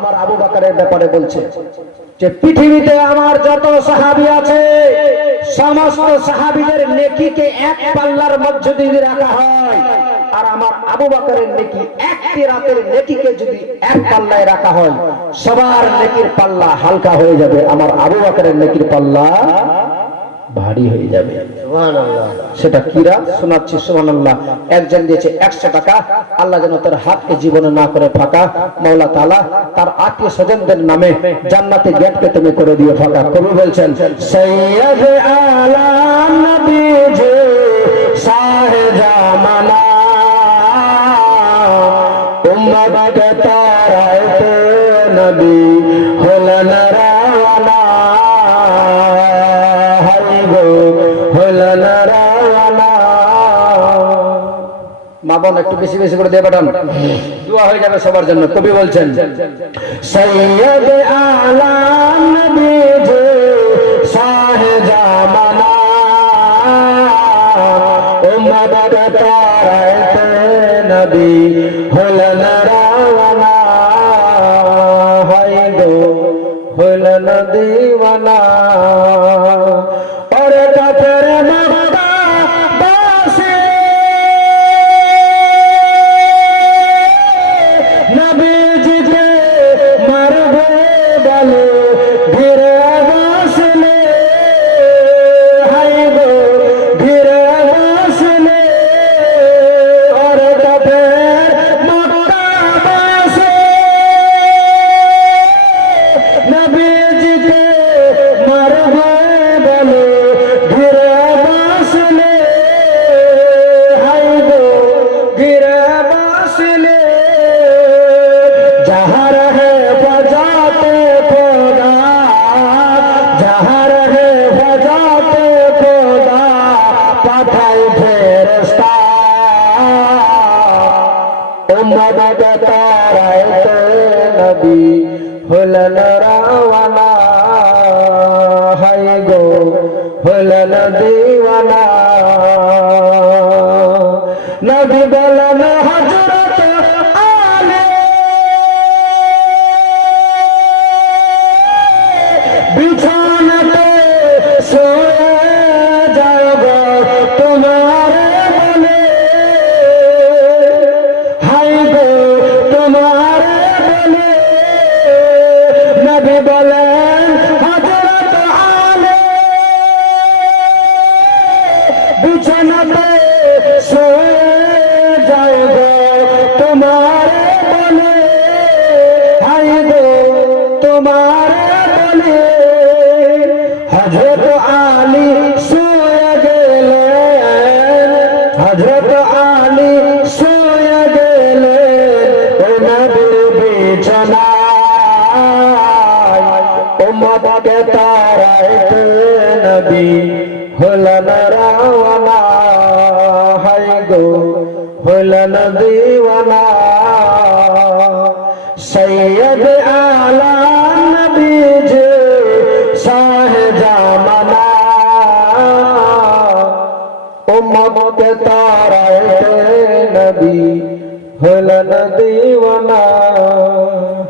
আমার আবু বকরের ব্যাপারে বলছে যে পৃথিবীতে আমার যত সাহাবী আছে সমস্ত সাহাবীদের নেকিকে এক পাল্লার মধ্যে যদি রাখা হয় আর আমার আবু বকরের নেকি একটি রাতের নেকিকে যদি এক পাল্লায় রাখা হয় সবার নেকির পাল্লা হালকা হয়ে যাবে, আমার আবু বকরের নেকির পাল্লা ভারী হয়ে যাবে। সুবহানাল্লাহ। সেটা কি রাত শোনাচ্ছি। সুবহানাল্লাহ। একজন দিয়েছে 100 টাকা, আল্লাহ যেন তার হাতকে জীবনে না করে ফাঁকা, মাওলা তাআলা তার আত্মীয় স্বজনদের নামে জান্নাতে গেটকে তুমি করে দিও ফাঁকা। কবি বলছেন সৈয়দ আলাম নবী যে শাহে জামানা উম্মত কে তারাতে নবী হলেন রাওয়ানা মা বোন একটু বেশি বেশি করে দিয়ে পাঠান, দোয়া হয়ে যাবে সবার জন্য। কবি বলছেন সৈয়দ আলাম নবী যে শাহে জামানা উম্মত কে তারাতে নবী হলেন রাওয়ানা হায় গো হলেন দিওয়ানা। ওরে কাফের মক্কা বাসী নবীজিকে মারবে বলে ঘিরে বসলে হায় গো ঘিরে বসলে। ওরে কাফের মক্কা বাসী নবীজিকে মারবে বলে ঘিরে বসলে হায় গো ঘিরে বসলে। जहाँ रहे बजाते खुदा जहाँ रहे बजाते खुदा पाठाई फेरिस्ता उम्मत के ताराते नबी हलन रावना हाय गो हलन दीवाना। नबी बलन हजरत बिछानते सोए जाओगे तुम्हारे बने हाय गो तुम्हारे बने। नबी बोलें हजरत आले बिछानते सोए जाओगे तुम्हारे बने हाय गो तुम्हारे बने। हजरत आली सोया गेलेन हजरत आली सोया गेलेन ओ नबीर बिछानाय उम्मत के ताराते नबी हलन रावना हाय गो हलन दीवाना। सैयद आलाम नबी जे शाहे जामाना उम्मत के ताराते नबी हलन दीवाना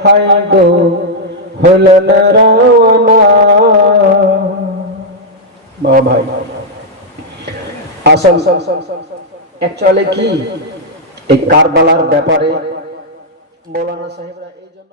हाय गो हलन रावना। ভাই আসল অ্যাকচুয়ালি কি এই কারবালার ব্যাপারে মৌলানা সাহেবরা এই জন্য